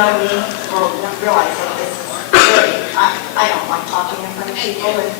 know me will realize that this is very, I don't like talking in front of people, and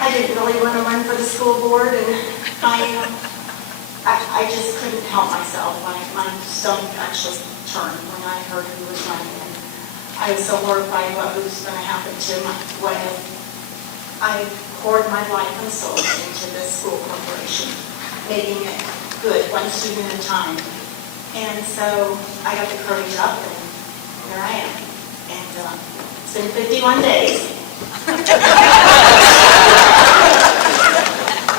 I didn't really want to run for the school board, and I just couldn't help myself. My stomach actually turned when I heard who was running, and I was so horrified what was going to happen to what I poured my life and soul into this school corporation, making it good, one student at a time. And so I got the courage up, and here I am. And it's been 51 days.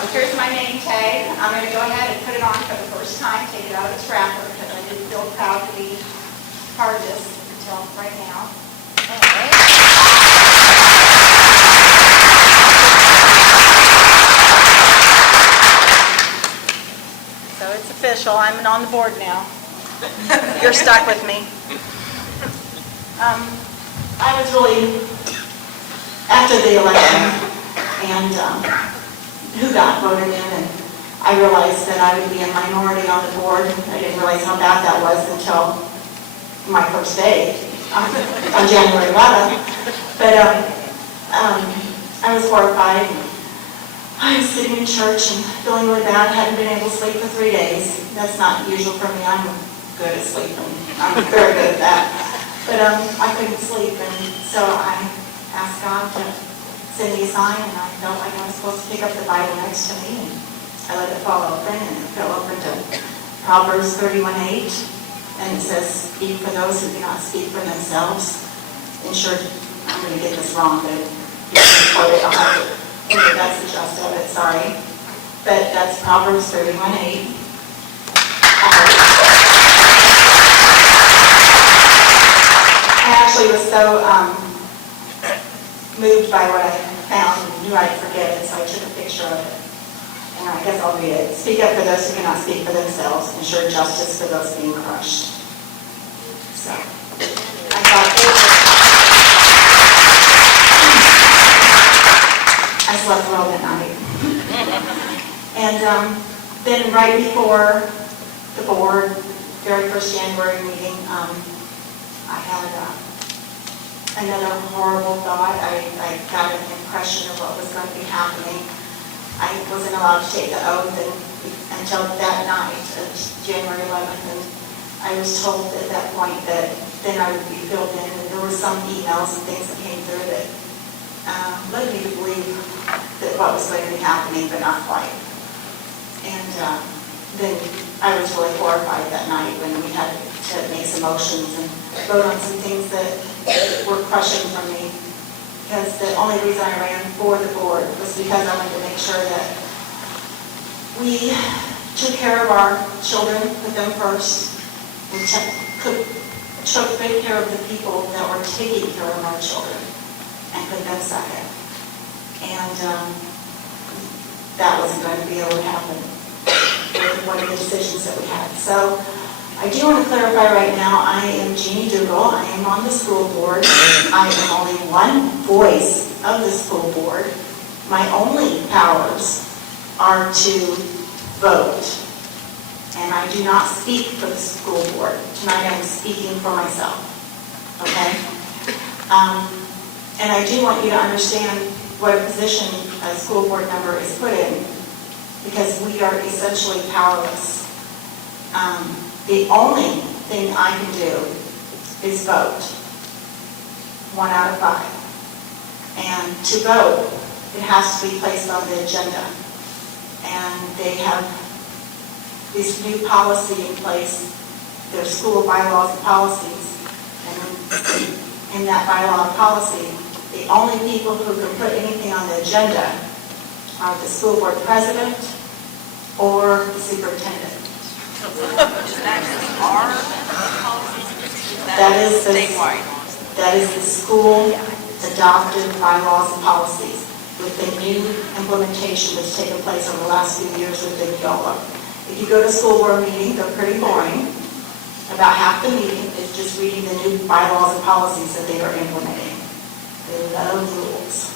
Here's my name tag. I'm going to go ahead and put it on for the first time, take it out of its wrapper, because I didn't feel proud to be part of this until right now. So it's official. I'm on the board now. You're stuck with me. I was really, after the election, and who got voted in, and I realized that I would be a minority on the board. I didn't realize how bad that was until my first day on January 11th. But I was horrified. I was sitting in church and feeling really bad. Hadn't been able to sleep for 3 days. That's not usual for me. I'm good at sleeping. I'm very good at that. But I couldn't sleep, and so I asked God to send me a sign, and I felt like I was supposed to pick up the Bible next to me, and I let it fall open, and it fell open to Proverbs 31:8, and it says, "Speak for those who cannot speak for themselves." And sure, I'm going to get this wrong, but I'll have to. Anyway, that's the gist of it, sorry. But that's Proverbs 31:8. I actually was so moved by what I found and knew I'd forget it, so I took a picture of it. And I guess I'll read it. "Speak up for those who cannot speak for themselves. Ensure justice for those being crushed." So, I thought I slept well that night. And then right before the board, very first January meeting, I had another horrible thought. I got an impression of what was going to be happening. I wasn't allowed to take the oath until that night, January 11th, and I was told at that point that then I would be filled in, and there were some emails and things that came through that led me to believe that what was going to be happening, but not quite. And then I was really horrified that night when we had to make some motions and vote on some things that were crushing for me. Because the only reason I ran for the board was because I wanted to make sure that we took care of our children, put them first, and took good care of the people that were taking care of our children, and put them second. And that wasn't going to be able to happen with one of the decisions that we had. So I do want to clarify right now, I am Jeanne Dugle. I am on the school board. I am only one voice of the school board. My only powers are to vote. And I do not speak for the school board. Tonight I'm speaking for myself. Okay? And I do want you to understand what a position a school board member is put in, because we are essentially powerless. The only thing I can do is vote, 1 out of 5. And to vote, it has to be placed on the agenda. And they have this new policy in place, their school bylaws and policies. And in that bylaw and policy, the only people who can put anything on the agenda are the school board president or the superintendent. That is the school adopted bylaws and policies with the new implementation that's taken place over the last few years with the DOLA. If you go to school board meetings, they're pretty boring. About half the meeting is just reading the new bylaws and policies that they are implementing. They love rules.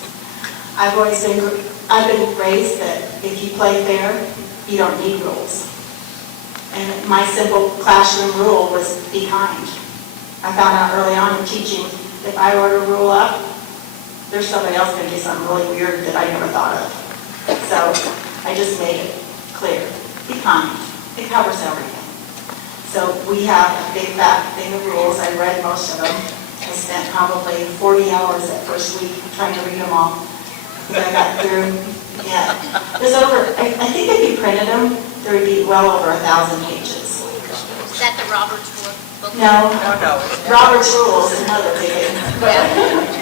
I've been raised that if you play fair, you don't need rules. And my simple classroom rule was be kind. I found out early on in teaching, if I were to rule up, there's somebody else going to do something really weird that I never thought of. So I just made it clear. Be kind. It covers everything. So we have a big fat thing of rules. I read most of them. I spent probably 40 hours that first week trying to read them all. I got through, yeah. There's over, I think if you printed them, there would be well over 1,000 pages. Is that the Robert's book? No. No. Robert's Rules is another big thing.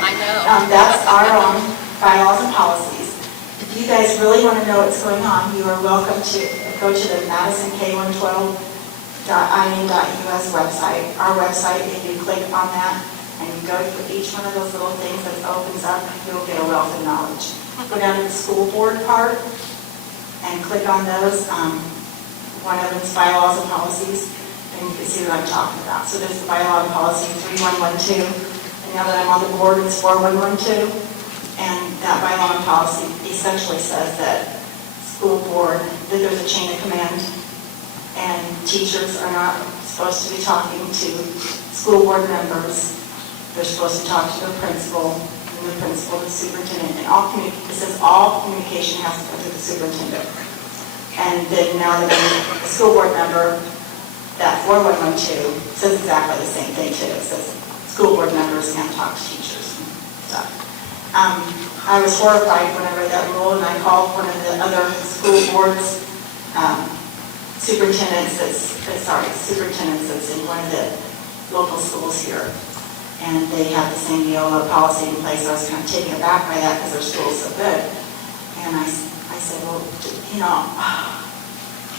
I know. That's our own bylaws and policies. If you guys really want to know what's going on, you are welcome to go to the MadisonK112.in.us website. Our website, if you click on that and you go to each one of those little things that opens up, you'll get a wealth of knowledge. Go down to the school board part and click on those. One of them's bylaws and policies, and you can see what I'm talking about. So there's the bylaw and policy 3112, and now that I'm on the board, it's 4112. And that bylaw and policy essentially says that school board, that there's a chain of command, and teachers are not supposed to be talking to school board members. They're supposed to talk to the principal, and the principal, the superintendent, and it says all communication has to go to the superintendent. And then now that I'm a school board member, that 4112 says exactly the same thing too. It says school board members can't talk to teachers and stuff. I was horrified when I read that rule, and I called one of the other school boards superintendents that's in one of the local schools here. And they have the same Neola policy in place. I was kind of taken aback by that because their school's so good. And I said, well, you know,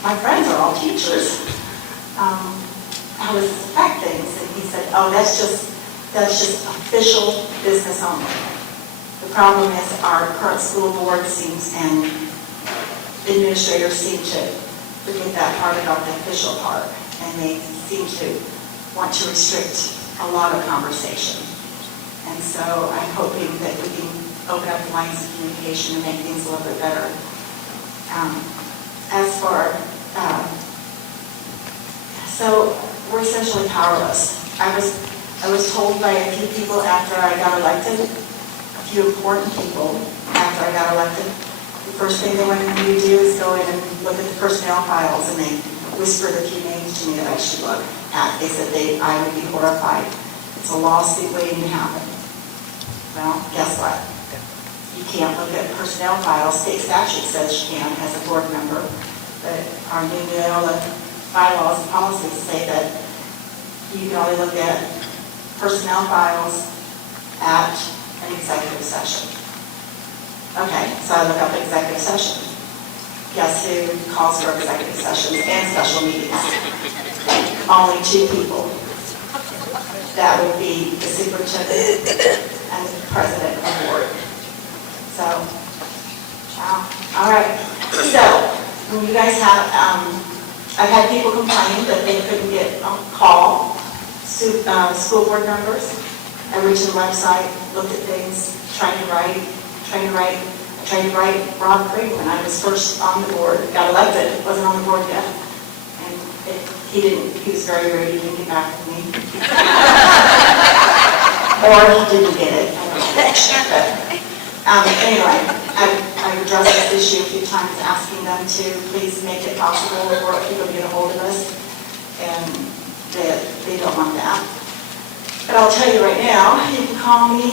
my friends are all teachers. How does this affect things? And he said, oh, that's just official business only. The problem is our current school board seems, and administrators seem to forget that part about the official part, and they seem to want to restrict a lot of conversation. And so I'm hoping that we can open up the lines of communication and make things a little bit better. So we're essentially powerless. I was told by a few people after I got elected, a few important people after I got elected, the first thing they wanted me to do is go in and look at the personnel files, and they whispered a few names to me that I should look at. They said I would be horrified. It's a lawsuit waiting to happen. Well, guess what? You can't look at personnel files. State statute says you can as a board member, but our new bylaws and policies say that you can only look at personnel files at an executive session. Okay, so I look up executive session. Guess who calls for executive sessions and special meetings? Only two people. That would be the superintendent and the president of the board. So, all right. So, when you guys have, I've had people complain that they couldn't get a call, school board members. I went to the website, looked at things, tried to write Rob Craig when I was first on the board, got elected, wasn't on the board yet. And he was very rude, he didn't get back with me. Or he didn't get it, I don't know. Anyway, I've addressed this issue a few times, asking them to please make it possible for people to get a hold of us, and they don't want that. But I'll tell you right now, you can call me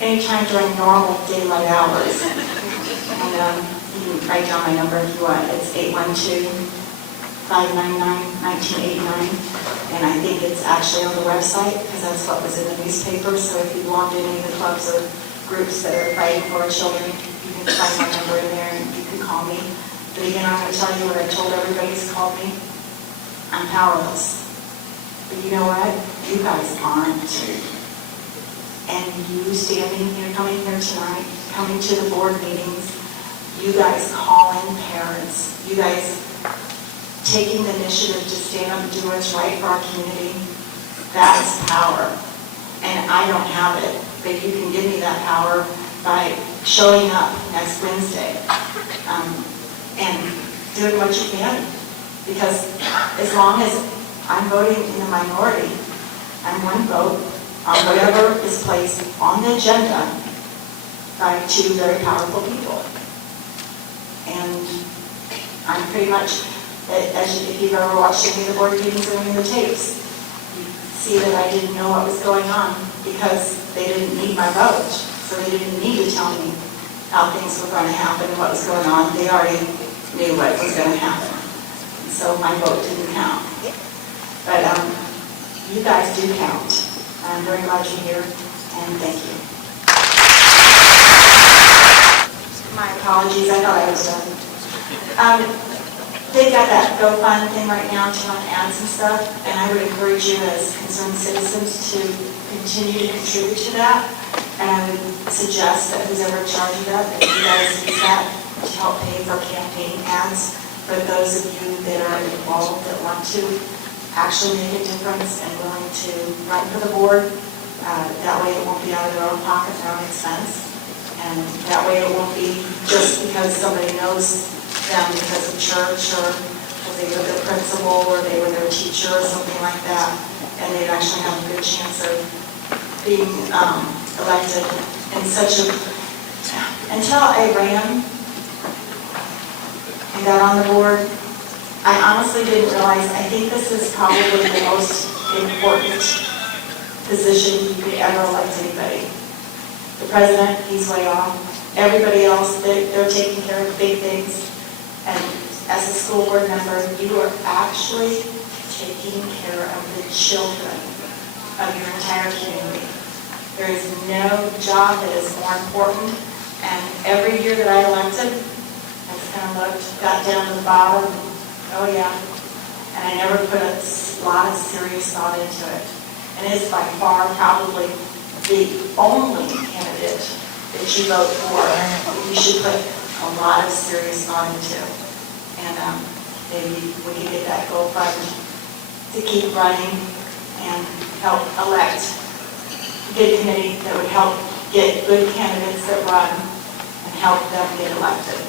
anytime during normal daylight hours. And you can write down my number if you want. It's 812-599-1989. And I think it's actually on the website because that's what was in the newspaper. So if you belong to any of the clubs or groups that are fighting for our children, you can find my number in there and you can call me. But again, I'm going to tell you what I told everybody who's called me. I'm powerless. But you know what? You guys aren't. And you standing here, coming here tonight, coming to the board meetings, you guys calling parents, you guys taking the initiative to stand up and do what's right for our community, that's power. And I don't have it, but you can give me that power by showing up next Wednesday and doing what you can. Because as long as I'm voting in the minority, I'm one vote on whatever is placed on the agenda by two very powerful people. And I'm pretty much, if you've ever watched any of the board meetings or any of the tapes, you see that I didn't know what was going on because they didn't need my vote. So they didn't need to tell me how things were going to happen and what was going on. They already knew what was going to happen. And so my vote didn't count. But you guys do count. I'm very glad you're here, and thank you. My apologies, I thought I was done. They've got that GoFund thing right now to run ads and stuff, and I would encourage you as concerned citizens to continue to contribute to that. And I would suggest that who's ever in charge of that you guys use that to help pay for campaign ads for those of you that are involved that want to actually make a difference and willing to run for the board. That way it won't be out of their own pocket, their own expense. And that way it won't be just because somebody knows them because of church or because they were their principal or they were their teacher or something like that. And they'd actually have a good chance of being elected in such a... Until I ran and got on the board, I honestly didn't realize, I think this is probably the most important position you could ever elect anybody. The president, he's way off. Everybody else, they're taking care of big things. And as a school board member, you are actually taking care of the children of your entire community. There is no job that is more important. And every year that I elected, I just kind of looked, got down to the bottom, oh yeah. And I never put a lot of serious thought into it. And it's by far probably the only candidate that you vote for that you should put a lot of serious thought into. And maybe we can get that GoFund to keep running and help elect a good committee that would help get good candidates that run and help them get elected.